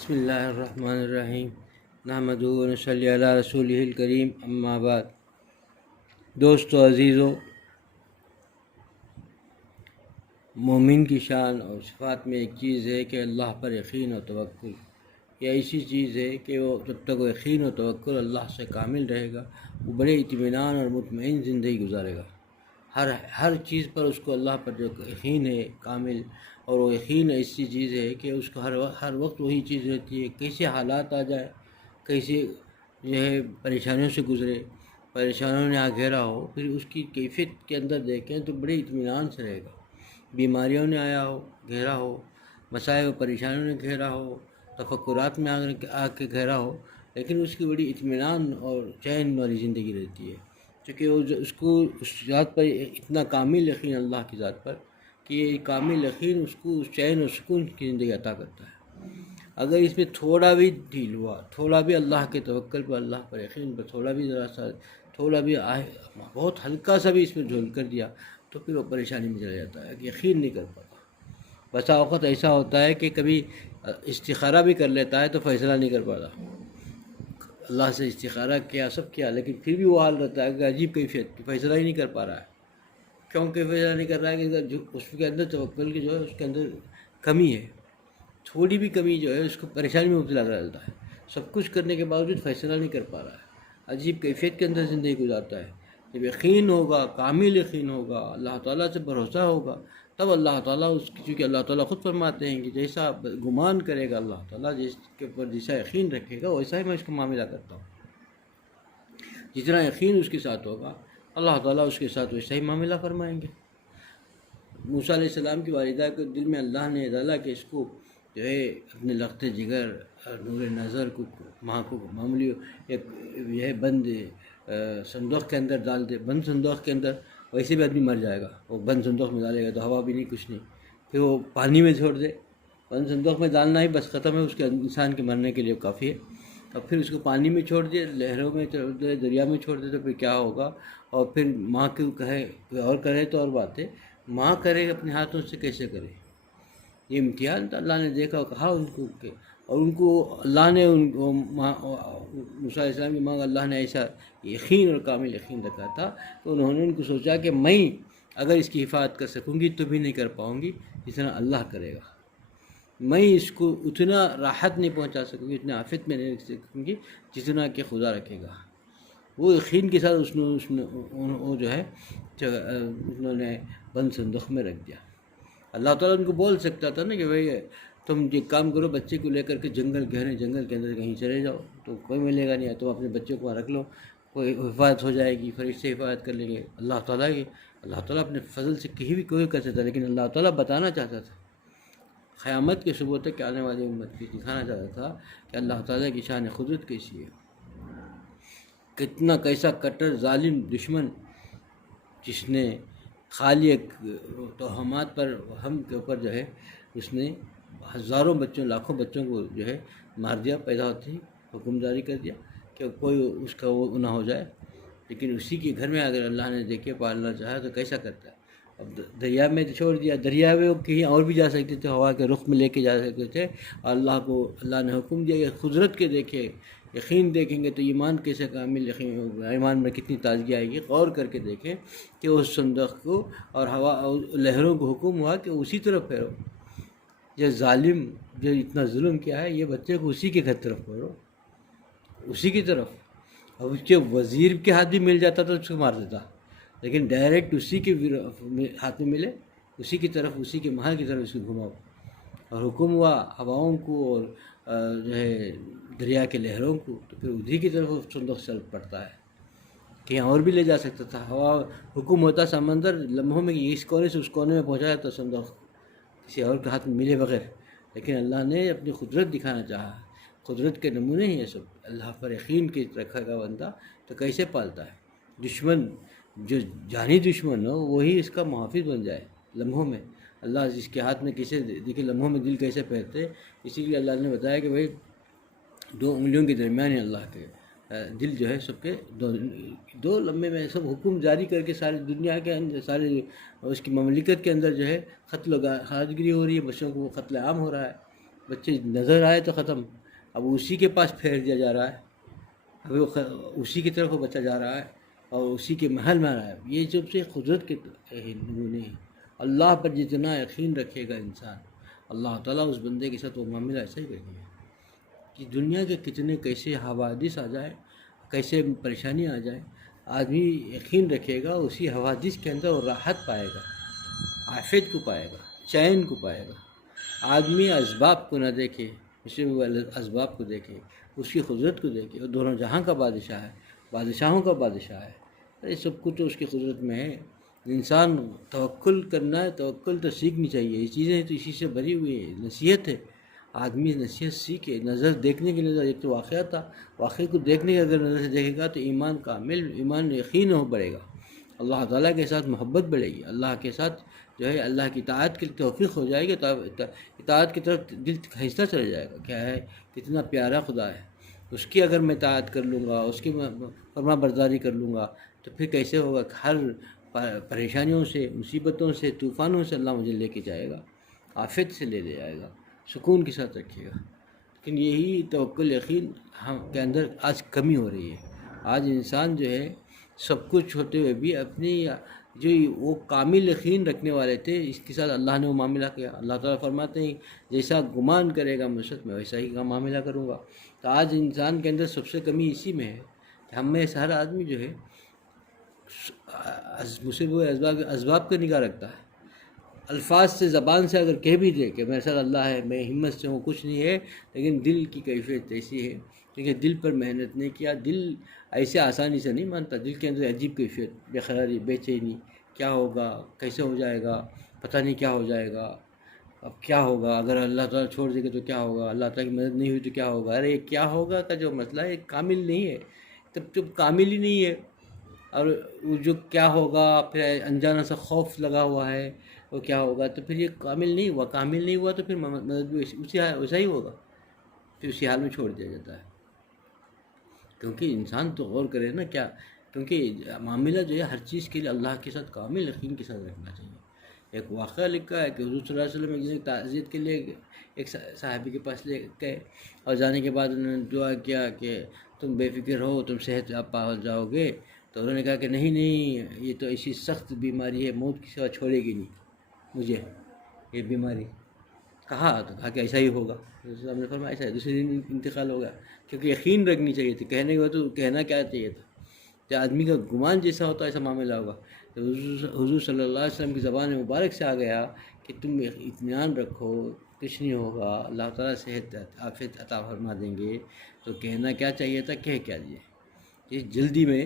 بسم اللہ الرحمن الرحیم نحمدہ و نصلی علی رسولہ الکریم اما بعد۔ دوستو عزیزو، مومن کی شان اور صفات میں ایک چیز ہے کہ اللہ پر یقین و توکل۔ یہ ایسی چیز ہے کہ وہ جب تک وہ یقین و توکل اللہ سے کامل رہے گا، وہ بڑے اطمینان اور مطمئن زندگی گزارے گا۔ ہر چیز پر اس کو اللہ پر جو یقین ہے کامل، اور وہ یقین ایسی چیز ہے کہ اس کو ہر وقت وہی چیز رہتی ہے، کیسے حالات آ جائے، کیسے جو ہے پریشانیوں سے گزرے، پریشانیوں نے گھیرا ہو، پھر اس کی کیفیت کے اندر دیکھیں تو بڑے اطمینان سے رہے گا۔ بیماریوں نے آیا ہو، گھیرا ہو، مسائل و پریشانیوں نے گھیرا ہو، تفکرات میں آ کے گھیرا ہو، لیکن اس کی بڑی اطمینان اور چین والی زندگی رہتی ہے، کیونکہ وہ اس کو اس ذات پر اتنا کامل یقین اللہ کی ذات پر کہ یہ کامل یقین اس کو چین و سکون کی زندگی عطا کرتا ہے۔ اگر اس میں تھوڑا بھی ڈھیل ہوا، تھوڑا بھی اللہ کے توکل پر، اللہ پر یقین پر تھوڑا بھی تھوڑا بھی بہت ہلکا سا بھی اس میں جھول کر دیا تو پھر وہ پریشانی میں چلا جاتا ہے کہ یقین نہیں کر پاتا۔ بسا اوقات ایسا ہوتا ہے کہ کبھی استخارہ بھی کر لیتا ہے تو فیصلہ نہیں کر پاتا، اللہ سے استخارہ کیا، سب کیا، لیکن پھر بھی وہ حال رہتا ہے کہ عجیب کیفیت، فیصلہ ہی نہیں کر پا رہا ہے۔ کیونکہ فیصلہ نہیں کر رہا ہے کہ اس کے اندر توکل کی جو ہے اس کے اندر کمی ہے، تھوڑی بھی کمی جو ہے اس کو پریشانی میں مبتلا کر دیتا ہے۔ سب کچھ کرنے کے باوجود فیصلہ نہیں کر پا رہا ہے، عجیب کیفیت کے اندر زندگی گزارتا ہے۔ جب یقین ہوگا، کامل یقین ہوگا، اللہ تعالیٰ سے بھروسہ ہوگا، تب اللہ تعالیٰ چونکہ اللہ تعالیٰ خود فرماتے ہیں کہ جیسا گمان کرے گا اللہ تعالیٰ، جس کے اوپر جیسا یقین رکھے گا ویسا ہی میں اس کا معاملہ کرتا ہوں۔ جتنا یقین اس کے ساتھ ہوگا اللہ تعالیٰ اس کے ساتھ ویسا ہی معاملہ فرمائیں گے۔ موسیٰ علیہ السلام کی والدہ کے دل میں اللہ نے ڈالا کہ اس کو جو ہے اپنے لخت جگر نور نظر کو ماں کو معمولی ایک یہ ہے بند صندوق کے اندر ڈال دے، بند صندوق کے اندر، ویسے بھی آدمی مر جائے گا، وہ بند صندوق میں ڈالے گا تو ہوا بھی نہیں، کچھ نہیں، پھر وہ پانی میں چھوڑ دے، بند صندوق میں ڈالنا ہی بس ختم ہے، اس کے انسان کے مرنے کے لیے کافی ہے۔ اب پھر اس کو پانی میں چھوڑ دے، لہروں میں چھوڑ دے، دریا میں چھوڑ دے تو پھر کیا ہوگا؟ اور پھر ماں کیوں کہے، کوئی اور کرے تو اور بات ہے، ماں کرے اپنے ہاتھوں سے کیسے کرے؟ یہ امتحان تھا، اللہ نے دیکھا اور کہا ان کو کہ، اور ان کو اللہ نے موسیٰ علیہ السلام کی ماں اللہ نے ایسا یقین اور کامل یقین رکھا تھا کہ انہوں نے ان کو سوچا کہ میں اگر اس کی حفاظت کر سکوں گی تو بھی نہیں کر پاؤں گی جتنا اللہ کرے گا، میں اس کو اتنا راحت نہیں پہنچا سکوں گی، اتنا آفت میں نہیں رکھ سکوں گی جتنا کہ خدا رکھے گا۔ وہ یقین کے ساتھ وہ جو ہے انہوں نے بند صندوق میں رکھ دیا۔ اللہ تعالیٰ ان کو بول سکتا تھا نا کہ بھائی تم یہ کام کرو، بچے کو لے کر کے گہرے جنگل کے اندر کہیں چلے جاؤ تو کوئی ملے گا نہیں، تم اپنے بچے کو رکھ لو، کوئی حفاظت ہو جائے گی، فرشتے حفاظت کر لیں گے۔ اللہ تعالیٰ اپنے فضل سے کہیں بھی کوئی کر سکتا، لیکن اللہ تعالیٰ بتانا چاہتا تھا، قیامت کے صبح تک آنے والی امت کی دکھانا چاہتا تھا کہ اللہ تعالیٰ کی شان قدرت کیسی ہے، کیسا کٹر ظالم دشمن جس نے خالی ایک توہمات پر ہم کے اوپر جو ہے اس نے ہزاروں بچوں، لاکھوں بچوں کو جو ہے مار دیا، پیدا ہوتے ہی حکم جاری کر دیا کہ کوئی اس کا وہ نہ ہو جائے، لیکن اسی کے گھر میں اگر اللہ نے دیکھے پالنا چاہا تو کیسا کرتا ہے۔ اب دریا میں چھوڑ دیا، دریا میں وہ کہیں اور بھی جا سکتے تھے، ہوا کے رخ میں لے کے جا سکتے تھے، اللہ نے حکم دیا کہ قدرت کے دیکھے، یقین دیکھیں گے تو ایمان کیسے کامل یقین ہوگا، ایمان میں کتنی تازگی آئے گی۔ غور کر کے دیکھیں کہ اس صندوق کو اور ہوا اور لہروں کو حکم ہوا کہ اسی طرف پھیرو، یہ ظالم جو اتنا ظلم کیا ہے یہ بچے کو اسی کے گھر طرف پھیرو، اسی کی طرف۔ اب اس کے وزیر کے ہاتھ بھی مل جاتا تو اس کو مار دیتا، لیکن ڈائریکٹ اسی کے ہاتھ میں ملے، اسی کی طرف، اسی کے محل کی طرف اس کو گھماؤ، اور حکم ہوا ہواؤں کو اور جو ہے دریا کے لہروں کو، تو پھر ادھری کی طرف صندوق چل پڑتا ہے، کہیں اور بھی لے جا سکتا تھا۔ ہوا حکم ہوتا سمندر لمحوں میں اس کونے سے اس کونے میں پہنچا جاتا صندوق، کسی اور کے ہاتھ میں ملے بغیر، لیکن اللہ نے اپنی قدرت دکھانا چاہا۔ قدرت کے نمونے ہی یہ سب، اللہ پر یقین کے رکھا گا بندہ تو کیسے پالتا ہے۔ دشمن جو جانی دشمن ہو وہی اس کا محافظ بن جائے لمحوں میں۔ اللہ جس کے ہاتھ میں کیسے دیکھے لمحوں میں دل کیسے پھیرتے، اسی لیے اللہ نے بتایا کہ بھائی 2 انگلیوں کے درمیان اللہ کے دل جو ہے سب کے دو لمحے میں سب حکم جاری کر کے ساری دنیا کے اندر، سارے اس کی مملکت کے اندر جو ہے قتل و خارجگری ہو رہی ہے، بچوں کو قتل عام ہو رہا ہے، بچے نظر آئے تو ختم، اب اسی کے پاس پھیر دیا جا رہا ہے، اب وہ اسی کی طرف وہ بچہ جا رہا ہے اور اسی کے محل میں آ رہا ہے۔ یہ سب سے قدرت کے نمونے ہیں۔ اللہ پر جتنا یقین رکھے گا انسان، اللہ تعالیٰ اس بندے کے ساتھ وہ معاملہ ایسا ہی کرے گا کہ دنیا کے کتنے کیسے حوادث آ جائے، کیسے پریشانیاں آ جائیں، آدمی یقین رکھے گا اسی حوادث کے اندر وہ راحت پائے گا، عافیت کو پائے گا، چین کو پائے گا۔ آدمی اسباب کو نہ دیکھے، اسے وہ اسباب کو دیکھے، اس کی قدرت کو دیکھے، وہ دونوں جہاں کا بادشاہ ہے، بادشاہوں کا بادشاہ ہے، یہ سب کچھ تو اس کی قدرت میں ہے۔ انسان توکل کرنا ہے، توکل تو سیکھنی چاہیے، یہ چیزیں تو اسی سے بھری ہوئی ہے، نصیحت ہے۔ آدمی نصیحت سیکھے، نظر دیکھنے کی نظر، ایک تو واقعہ تھا، واقعے کو دیکھنے کی اگر نظر سے دیکھے گا تو ایمان کامل، ایمان یقین ہو بڑھے گا، اللہ تعالیٰ کے ساتھ محبت بڑھے گی، اللہ کے ساتھ جو ہے اللہ کی اطاعت کی توفیق ہو جائے گی، اطاعت کی طرف دل کھینچتا چلا جائے گا۔ کیا ہے، کتنا پیارا خدا ہے، اس کی اگر میں اطاعت کر لوں گا، اس کی فرما برداری کر لوں گا تو پھر کیسے ہوگا؟ ہر پریشانیوں سے، مصیبتوں سے، طوفانوں سے اللہ مجھے لے کے جائے گا، عافیت سے لے جائے گا، سکون کے ساتھ رکھے گا۔ لیکن یہی توکل یقین ہم کے اندر آج کمی ہو رہی ہے۔ آج انسان جو ہے سب کچھ ہوتے ہوئے بھی اپنی جو وہ کامل یقین رکھنے والے تھے، اس کے ساتھ اللہ نے وہ معاملہ کیا۔ اللہ تعالیٰ فرماتے ہیں جیسا گمان کرے گا مجھ سے میں ویسا ہی کا معاملہ کروں گا۔ تو آج انسان کے اندر سب سے کمی اسی میں ہے کہ ہم میں سے ہر آدمی جو ہے مصیبت اسباب کا نگاہ رکھتا ہے، الفاظ سے، زبان سے اگر کہہ بھی دے کہ میرے ساتھ اللہ ہے، میں ہمت سے ہوں، کچھ نہیں ہے، لیکن دل کی کیفیت ایسی ہے کیونکہ دل پر محنت نہیں کیا، دل ایسے آسانی سے نہیں مانتا، دل کے اندر عجیب کیفیت، بے قراری، بے چینی، کیا ہوگا، کیسے ہو جائے گا، پتہ نہیں کیا ہو جائے گا، اب کیا ہوگا، اگر اللہ تعالیٰ چھوڑ دے گا تو کیا ہوگا، اللہ تعالیٰ کی مدد نہیں ہوئی تو کیا ہوگا۔ ارے یہ کیا ہوگا کا جو مسئلہ ہے کامل نہیں ہے، تب کامل ہی نہیں ہے، اور وہ جو کیا ہوگا پھر انجانا سا خوف لگا ہوا ہے وہ کیا ہوگا، تو پھر یہ کامل نہیں ہوا، کامل نہیں ہوا تو پھر مدد بھی ویسا ہی ہوگا، پھر اسی حال میں چھوڑ دیا جاتا ہے۔ کیونکہ انسان تو غور کرے نا، کیا، کیونکہ معاملہ جو ہے ہر چیز کے لیے اللہ کے ساتھ کامل یقین کے ساتھ رکھنا چاہیے۔ ایک واقعہ لکھا ہے کہ حضور صلی اللہ علیہ وسلم ایک تعزیت کے لیے ایک صحابی کے پاس لے گئے، اور جانے کے بعد انہوں نے دعا کیا کہ تم بے فکر ہو، تم صحت یاب پا جاؤ گے، تو انہوں نے کہا کہ نہیں نہیں، یہ تو ایسی سخت بیماری ہے، موت کی سوا چھوڑے گی نہیں مجھے یہ بیماری۔ کہا تو کہا کہ ایسا ہی ہوگا، ہم نے فرمایا ایسا ہے، دوسرے دن انتقال ہو گیا، کیونکہ یقین رکھنی چاہیے تھی، کہنے کے بعد تو کہنا کیا چاہیے تھا، کہ آدمی کا گمان جیسا ہوتا ہے ایسا معاملہ ہوگا۔ تو حضور صلی اللہ علیہ وسلم کی زبان مبارک سے آ گیا کہ تم اطمینان رکھو، کچھ نہیں ہوگا، اللہ تعالیٰ صحت عافیت عطا فرما دیں گے۔ تو کہنا کیا چاہیے تھا، کہہ کیا دیے اس جلدی میں،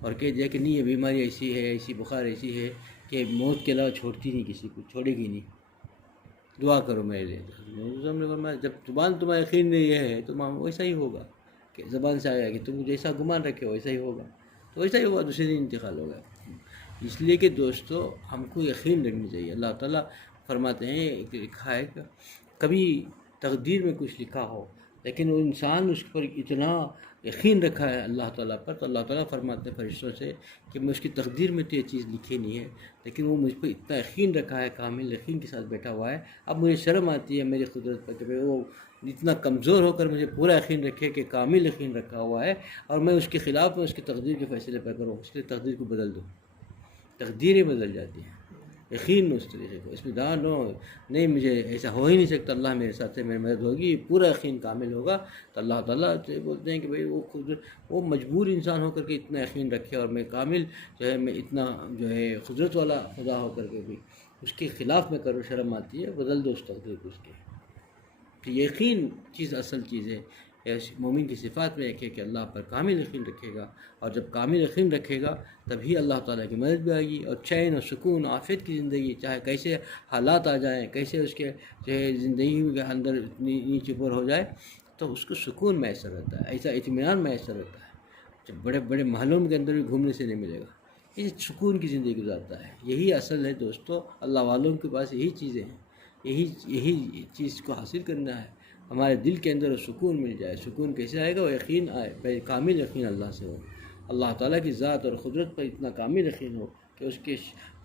اور کہہ دیا کہ نہیں یہ بیماری ایسی ہے، ایسی بخار ایسی ہے کہ موت کے علاوہ چھوڑتی نہیں، کسی کو چھوڑے گی نہیں، دعا کرو میرے لیے۔ ہم نے فرمایا جب زبان تمہارا یقین نہیں ہے تو ویسا ہی ہوگا، کہ زبان سے آیا کہ تم جیسا گمان رکھے ویسا ہی ہوگا، تو ویسا ہی ہوا، دوسرے دن انتقال ہو گیا۔ اس لیے کہ دوستو ہم کو یقین رکھنی چاہیے۔ اللہ تعالیٰ فرماتے ہیں، ایک لکھا ہے کہ کبھی تقدیر میں کچھ لکھا ہو لیکن وہ انسان اس پر اتنا یقین رکھا ہے اللہ تعالیٰ پر، تو اللہ تعالیٰ فرماتے ہیں فرشتوں سے کہ میں اس کی تقدیر میں تو یہ چیز لکھی نہیں ہے، لیکن وہ مجھ پر اتنا یقین رکھا ہے، کامل یقین کے ساتھ بیٹھا ہوا ہے، اب مجھے شرم آتی ہے میری قدرت پر کہ وہ اتنا کمزور ہو کر مجھے پورا یقین رکھے کہ کامل یقین رکھا ہوا ہے، اور میں اس کے خلاف میں اس کی تقدیر کے فیصلے پر کروں، اس لیے تقدیر کو بدل دوں۔ تقدیریں بدل جاتی ہیں یقین میں، اس طریقے کو، اس میں دان ہو نہیں، مجھے ایسا ہو ہی نہیں سکتا، اللہ میرے ساتھ ہے، میری مدد ہوگی، پورا یقین کامل ہوگا، تو اللہ تعالیٰ سے بولتے ہیں کہ بھئی وہ مجبور انسان ہو کر کے اتنا یقین رکھے، اور میں کامل جو ہے، میں اتنا جو ہے قدرت والا خدا ہو کر کے بھی اس کے خلاف میں کروں، شرم آتی ہے، بدل دو اس تقدیر کو اس کے۔ تو یقین چیز اصل چیز ہے۔ مومن کی صفات میں ایک ہے کہ اللہ پر کامل یقین رکھے گا، اور جب کامل یقین رکھے گا تبھی اللہ تعالیٰ کی مدد بھی آئے گی، اور چین اور سکون و عافیت کی زندگی، چاہے کیسے حالات آ جائیں، کیسے اس کے جو ہے زندگی کے اندر اتنی نیچے پر ہو جائے، تو اس کو سکون میسر رہتا ہے، ایسا اطمینان میسر رہتا ہے، جب بڑے بڑے محلوں کے اندر بھی گھومنے سے نہیں ملے گا، یہ سکون کی زندگی گزارتا ہے۔ یہی اصل ہے دوستو، اللہ والوں کے پاس یہی چیزیں ہیں، یہی چیز کو حاصل کرنا ہے، ہمارے دل کے اندر سکون مل جائے۔ سکون کیسے آئے گا؟ وہ یقین آئے، کامل یقین اللہ سے ہو، اللہ تعالیٰ کی ذات اور قدرت پر اتنا کامل یقین ہو کہ اس کے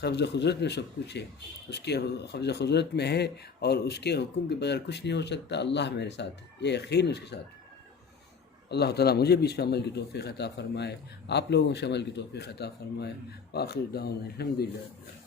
قبض قدرت میں سب کچھ ہے، اس کے قبض قدرت میں ہے اور اس کے حکم کے بغیر کچھ نہیں ہو سکتا۔ اللہ میرے ساتھ ہے، یہ یقین اس کے ساتھ ہے۔ اللہ تعالیٰ مجھے بھی اس پہ عمل کی توفیق عطا فرمائے، آپ لوگوں سے عمل کی توفیق عطا فرمائے۔ وآخر دعوانا الحمدللہ۔